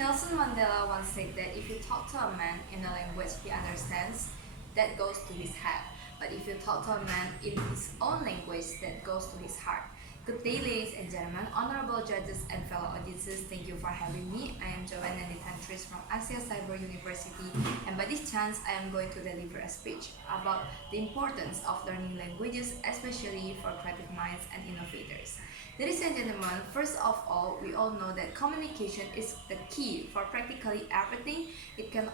Nelson Mandela once said that if you talk to a man in a language he understands, that goes to his head. But if you talk to a man in his own language, that goes to his heart. Good day, ladies and gentlemen, honorable judges and fellow audiences. Thank you for having me. I am Joanne and from Asia Cyber University, and by this chance, I am going to deliver a speech about the importance of learning languages, especially for creative minds and innovators. Ladies and gentlemen, first of all, we all know that communication is the key for practically everything. It can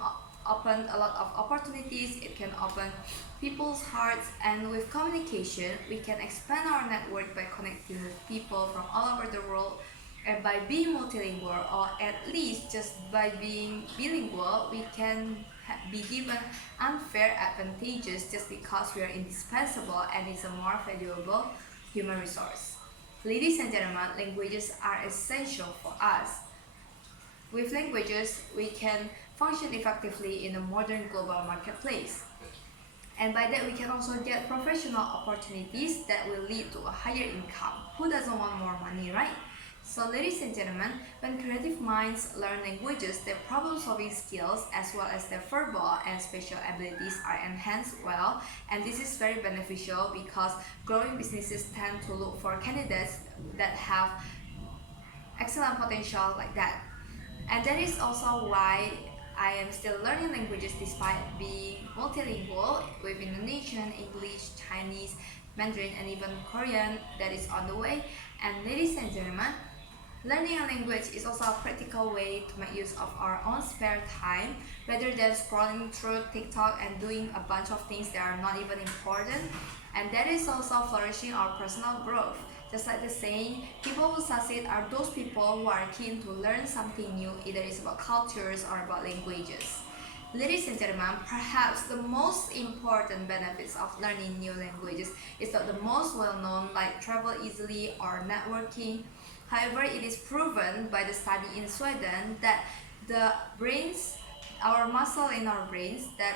open a lot of opportunities, it can open people's hearts, and with communication, we can expand our network by connecting with people from all over the world. And by being multilingual, or at least just by being bilingual, we can be given unfair advantages just because we are indispensable and is a more valuable human resource. Ladies and gentlemen, languages are essential for us. With languages, we can function effectively in a modern global marketplace. And by that, we can also get professional opportunities that will lead to a higher income. Who doesn't want more money, right? So ladies and gentlemen, when creative minds learn languages, their problem-solving skills as well as their verbal and spatial abilities are enhanced well, and this is very beneficial because growing businesses tend to look for candidates that have excellent potential like that. And that is also why I am still learning languages despite being multilingual with Indonesian, English, Chinese, Mandarin, and even Korean that is on the way. And ladies and gentlemen, learning a language is also a practical way to make use of our own spare time rather than scrolling through TikTok and doing a bunch of things that are not even important. And that is also flourishing our personal growth. Just like the saying, people who succeed are those people who are keen to learn something new, either it's about cultures or about languages. Ladies and gentlemen, perhaps the most important benefits of learning new languages is not the most well-known, like travel easily or networking. However, it is proven by the study in Sweden that the brains, our muscle in our brains that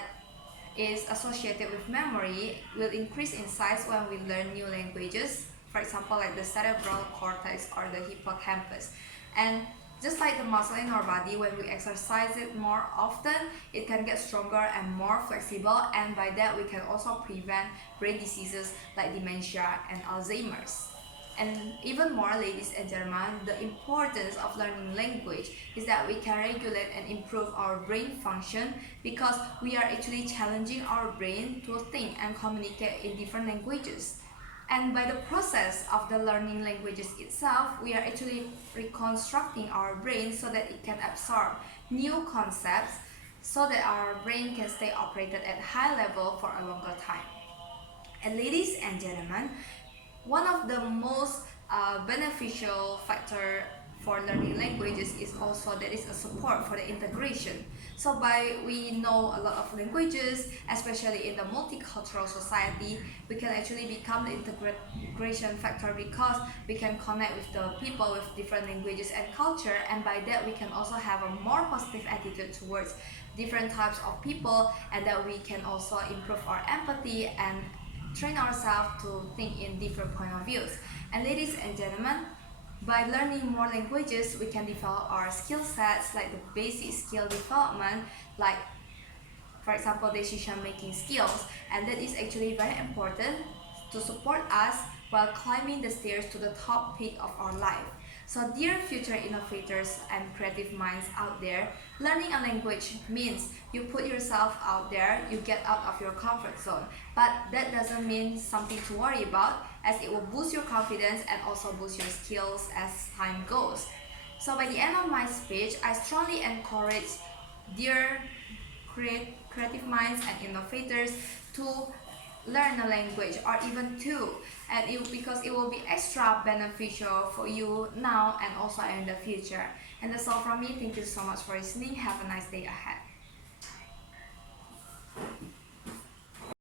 is associated with memory will increase in size when we learn new languages. For example, like the cerebral cortex or the hippocampus. And just like the muscle in our body, when we exercise it more often, it can get stronger and more flexible, and by that we can also prevent brain diseases like dementia and Alzheimer's. And even more, ladies and gentlemen, the importance of learning language is that we can regulate and improve our brain function because we are actually challenging our brain to think and communicate in different languages. And by the process of the learning languages itself, we are actually reconstructing our brain so that it can absorb new concepts so that our brain can stay operated at high level for a longer time. And ladies and gentlemen, one of the most beneficial factor for learning languages is also there is a support for the integration. So by we know a lot of languages, especially in the multicultural society, we can actually become the integration factor because we can connect with the people with different languages and culture, and by that we can also have a more positive attitude towards different types of people, and that we can also improve our empathy and train ourselves to think in different point of views. And ladies and gentlemen, by learning more languages, we can develop our skill sets like the basic skill development, like for example decision-making skills, and that is actually very important to support us while climbing the stairs to the top peak of our life. So dear future innovators and creative minds out there, learning a language means you put yourself out there, you get out of your comfort zone. But that doesn't mean something to worry about, as it will boost your confidence and also boost your skills as time goes. So by the end of my speech, I strongly encourage dear creative minds and innovators to learn a language or even two, and because it will be extra beneficial for you now and also in the future. And that's all from me. Thank you so much for listening. Have a nice day ahead.